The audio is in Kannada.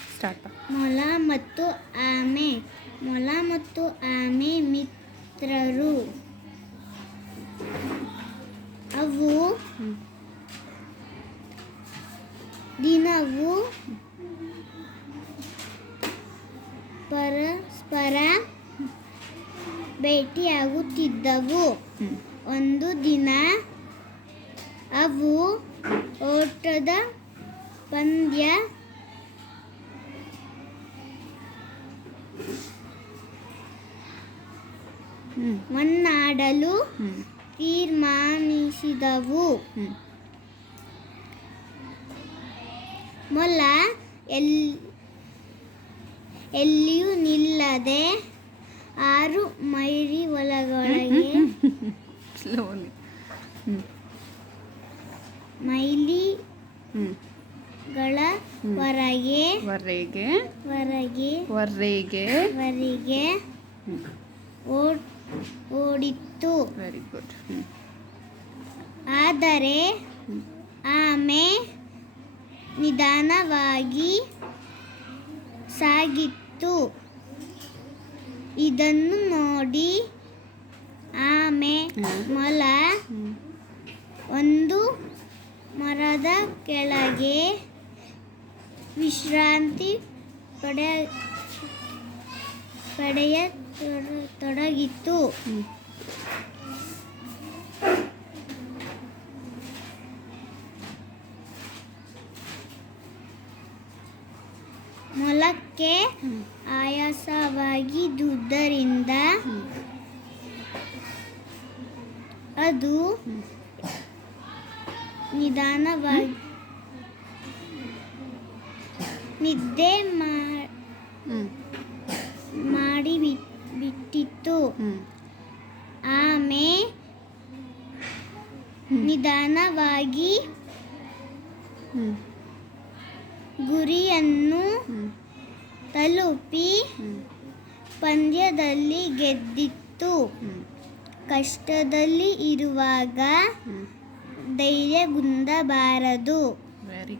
ಸ್ಟಾರ್ಟ್. ಮೊಲ ಮತ್ತು ಆಮೆ. ಮೊಲ ಮತ್ತು ಆಮೆ ಮಿತ್ರರು. ಅವು ದಿನವೂ ಪರಸ್ಪರ ಭೇಟಿಯಾಗುತ್ತಿದ್ದವು. ಒಂದು ದಿನ ಅವು ಓಟದ ಪಂದ್ಯವನ್ನಾಡಲು ತೀರ್ಮಾನಿಸಿದವು. ಮೊಲ ಎಲ್ಲಿಯೂ ನಿಲ್ಲದೆ 6 ಮೈಲಿ ಸ್ಲೋಲಿ ವರೆಗೆ ಓಡಿತ್ತು. Very good. ಆದರೆ ಆಮೆ ನಿಧಾನವಾಗಿ ಸಾಗಿತ್ತು. ಇದನ್ನು ನೋಡಿ ಆಮೆ ಮೊಲ ಒಂದು ಮರದ ಕೆಳಗೆ ವಿಶ್ರಾಂತಿ ಪಡೆಯತೊಡಗಿತು. ಮೊಲಕ್ಕೆ ಆಯಾಸವಾಗಿದ್ದುದರಿಂದ ಅದು ನಿಧಾನವಾಗಿ ನಿದ್ದೆ ಮಾಡಿಬಿಟ್ಟಿತು. ಆಮೆ ನಿಧಾನವಾಗಿ ಗುರಿಯನ್ನು ತಲುಪಿ ಪಂದ್ಯದಲ್ಲಿ ಗೆದ್ದಿತು. ಕಷ್ಟದಲ್ಲಿ ಇರುವಾಗ ಧೈರ್ಯಗುಂದಬಾರದು. ವೆರಿ